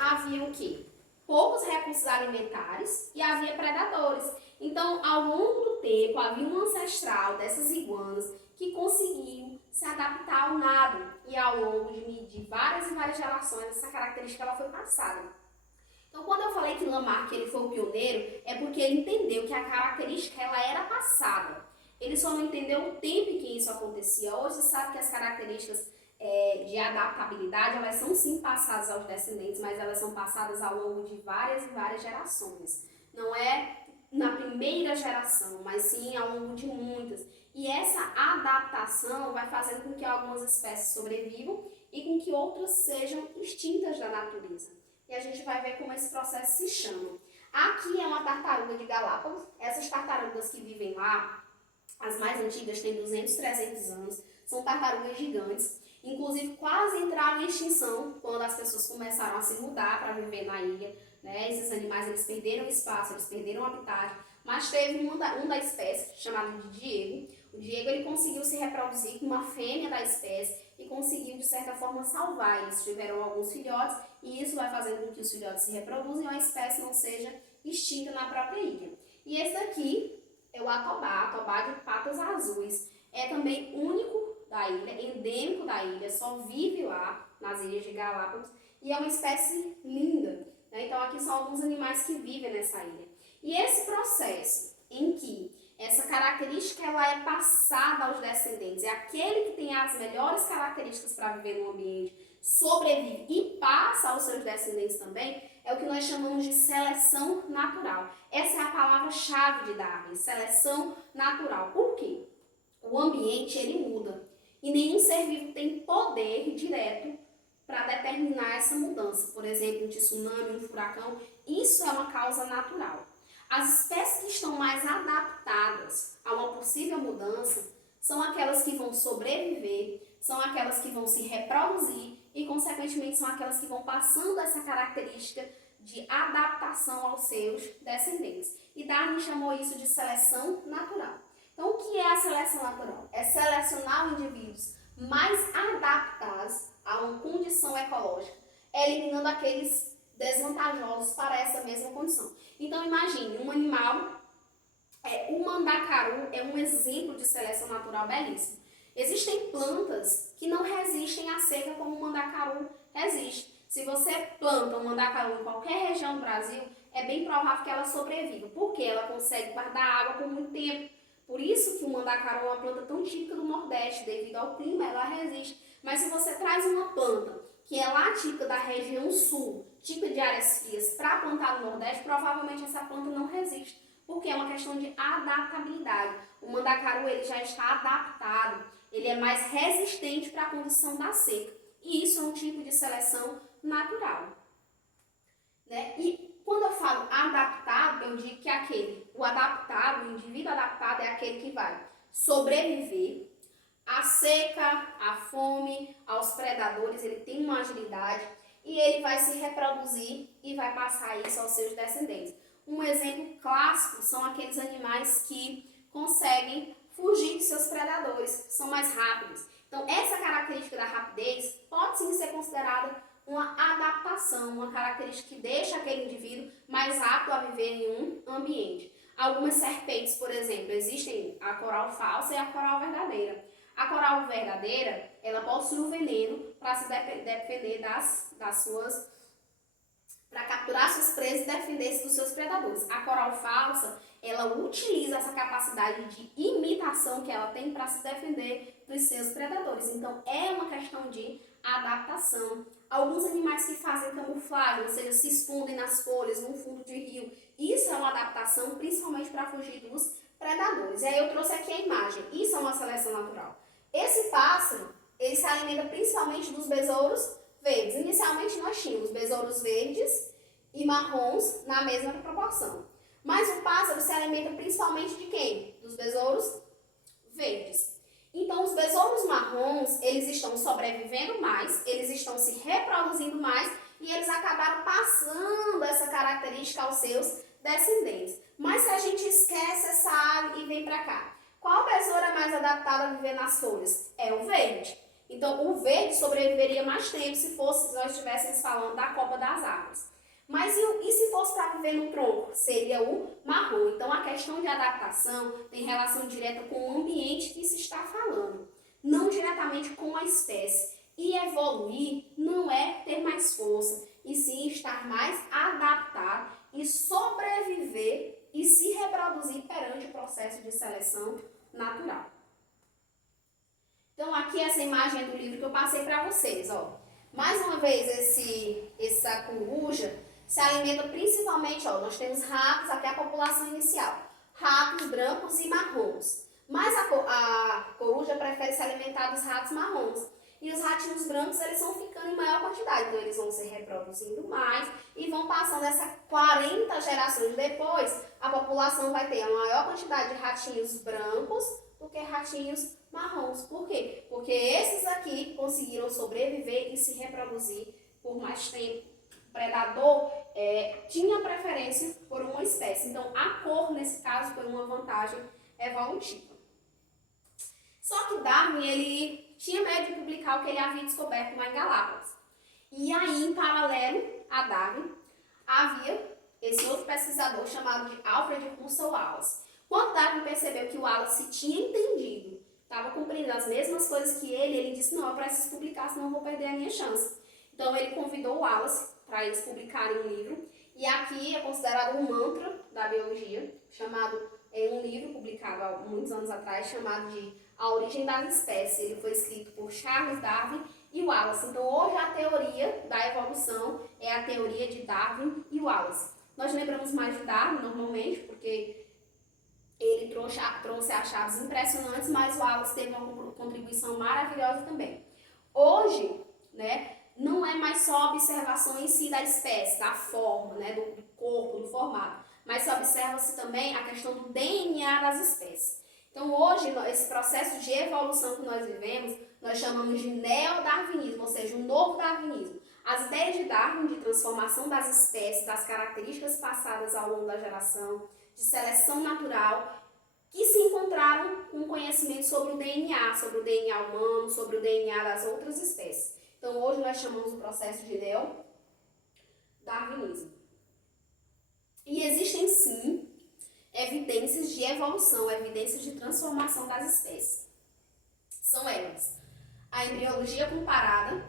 havia o quê? Poucos recursos alimentares e havia predadores. Então, ao longo do tempo, havia um ancestral dessas iguanas que conseguiu se adaptar ao nado. E ao longo de várias e várias gerações, essa característica ela foi passada. Então, quando eu falei que Lamarck ele foi o pioneiro, é porque ele entendeu que a característica ela era passada. Ele só não entendeu o tempo em que isso acontecia. Hoje você sabe que as características de adaptabilidade, elas são sim passadas aos descendentes, mas elas são passadas ao longo de várias e várias gerações. Não é na primeira geração, mas sim ao longo de muitas. E essa adaptação vai fazendo com que algumas espécies sobrevivam e com que outras sejam extintas da natureza. E a gente vai ver como esse processo se chama. Aqui é uma tartaruga de Galápagos. Essas tartarugas que vivem lá, as mais antigas têm 200, 300 anos, são tartarugas gigantes. Inclusive, quase entraram em extinção quando as pessoas começaram a se mudar para viver na ilha. Né? Esses animais eles perderam espaço, eles perderam o habitat. Mas teve um da espécie, chamado de Diego. O Diego ele conseguiu se reproduzir com uma fêmea da espécie e conseguiu, de certa forma, salvar. Eles tiveram alguns filhotes e isso vai fazendo com que os filhotes se reproduzam e a espécie não seja extinta na própria ilha. E esse daqui é o atobá de patas azuis. É também único da ilha, endêmico da ilha, só vive lá nas ilhas de Galápagos e é uma espécie linda. Né? Então aqui são alguns animais que vivem nessa ilha. E esse processo em que essa característica ela é passada aos descendentes, é aquele que tem as melhores características para viver no ambiente, sobrevive e passa aos seus descendentes também, é o que nós chamamos de seleção natural. Essa é a palavra-chave de Darwin, seleção natural. Por quê? O ambiente ele muda e nenhum ser vivo tem poder direto para determinar essa mudança. Por exemplo, um tsunami, um furacão, isso é uma causa natural. As espécies que estão mais adaptadas a uma possível mudança são aquelas que vão sobreviver, são aquelas que vão se reproduzir e, consequentemente, são aquelas que vão passando essa característica de adaptação aos seus descendentes. E Darwin chamou isso de seleção natural. Então, o que é a seleção natural? É selecionar indivíduos mais adaptados a uma condição ecológica, eliminando aqueles desvantajosos para essa mesma condição. Então, imagine, um animal, o mandacaru é um exemplo de seleção natural belíssimo. Existem plantas que não resistem à seca como o mandacaru resiste. Se você planta um mandacaru em qualquer região do Brasil, é bem provável que ela sobreviva, porque ela consegue guardar água por muito tempo. Por isso que o mandacaru é uma planta tão típica do Nordeste, devido ao clima, ela resiste. Mas se você traz uma planta que é lá típica da região sul, típica de áreas frias, para plantar no Nordeste, provavelmente essa planta não resiste, porque é uma questão de adaptabilidade. O mandacaru ele já está adaptado, ele é mais resistente para a condição da seca. E isso é um tipo de seleção natural. Né? E quando eu falo adaptado, eu digo que o adaptado, o indivíduo adaptado é aquele que vai sobreviver à seca, à fome, aos predadores, ele tem uma agilidade e ele vai se reproduzir e vai passar isso aos seus descendentes. Um exemplo clássico são aqueles animais que conseguem fugir de seus predadores, são mais rápidos. Então, essa característica da rapidez pode sim ser considerada uma adaptação, uma característica que deixa aquele indivíduo mais apto a viver em um ambiente. Algumas serpentes, por exemplo, existem a coral falsa e a coral verdadeira. A coral verdadeira, ela possui o veneno para se defender para capturar suas presas e defender-se dos seus predadores. A coral falsa, ela utiliza essa capacidade de imitação que ela tem para se defender dos seus predadores. Então, é uma questão de adaptação. Alguns animais que fazem camuflagem, ou seja, se escondem nas folhas, no fundo de rio, isso é uma adaptação, principalmente para fugir dos predadores. E aí eu trouxe aqui a imagem, isso é uma seleção natural. Esse pássaro, ele se alimenta principalmente dos besouros verdes. Inicialmente nós tínhamos besouros verdes e marrons na mesma proporção. Mas o pássaro se alimenta principalmente de quem? Dos besouros verdes. Então, os besouros marrons, eles estão sobrevivendo mais, eles estão se reproduzindo mais e eles acabaram passando essa característica aos seus descendentes. Mas se a gente esquece essa ave e vem para cá, qual besouro é mais adaptado a viver nas folhas? É o verde. Então, o verde sobreviveria mais tempo se nós estivéssemos falando da copa das árvores. Mas e se fosse para viver no tronco? Seria o marrom. Então, a questão de adaptação tem relação direta com o ambiente que se está falando, não diretamente com a espécie. E evoluir não é ter mais força, e sim estar mais adaptado e sobreviver e se reproduzir perante o processo de seleção natural. Então, aqui essa imagem é do livro que eu passei para vocês, ó. Mais uma vez, essa coruja se alimenta principalmente, ó, nós temos ratos, aqui é a população inicial, ratos brancos e marrons. Mas a coruja prefere se alimentar dos ratos marrons. E os ratinhos brancos, eles vão ficando em maior quantidade, então eles vão se reproduzindo mais e vão passando essas 40 gerações depois, a população vai ter a maior quantidade de ratinhos brancos do que ratinhos marrons. Por quê? Porque esses aqui conseguiram sobreviver e se reproduzir por mais tempo. O predador tinha preferência por uma espécie, então a cor, nesse caso, foi uma vantagem evolutiva. Só que Darwin, ele tinha medo de publicar o que ele havia descoberto lá em Galápagos. E aí, em paralelo a Darwin, havia esse outro pesquisador chamado de Alfred Russel Wallace. Quando Darwin percebeu que o Wallace tinha entendido, estava cumprindo as mesmas coisas que ele disse, não, eu preciso publicar, senão eu vou perder a minha chance. Então, ele convidou o Wallace para eles publicarem um livro. E aqui é considerado um mantra da biologia, chamado, um livro publicado há muitos anos atrás, chamado de A Origem das Espécies. Ele foi escrito por Charles Darwin e Wallace. Então, hoje a teoria da evolução é a teoria de Darwin e Wallace. Nós lembramos mais de Darwin, normalmente, porque ele trouxe achados impressionantes, mas o Wallace teve uma contribuição maravilhosa também. Hoje, né, não é mais só observação em si da espécie, da forma, né, do corpo, do formato, mas observa-se também a questão do DNA das espécies. Então, hoje, esse processo de evolução que nós vivemos, nós chamamos de neodarwinismo, ou seja, um novo darwinismo. As ideias de Darwin de transformação das espécies, das características passadas ao longo da geração, de seleção natural, que se encontraram com conhecimento sobre o DNA humano, sobre o DNA das outras espécies. Então, hoje nós chamamos o processo de neodarwinismo. E existem, sim, evidências de evolução, evidências de transformação das espécies. São elas: a embriologia comparada,